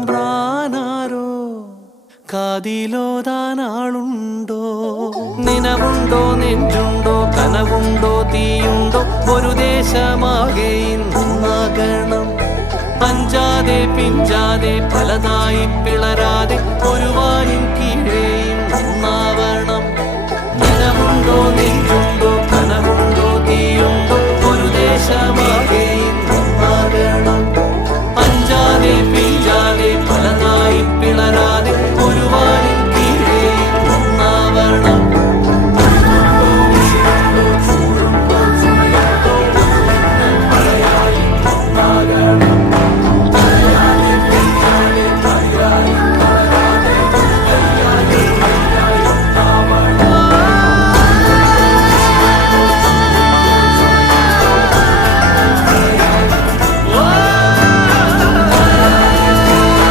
ാരോ കാതിലോതാനാളുണ്ടോ? നിനവുണ്ടോ, നെഞ്ചുണ്ടോ, കനവുണ്ടോ, തീയുണ്ടോ? ഒരു ദേശമാകെ ഇന്നാകണം. അഞ്ചാതെ പിഞ്ചാതെ പലതായി പിളരാതെ ഒരു വാനിൻ കീഴേ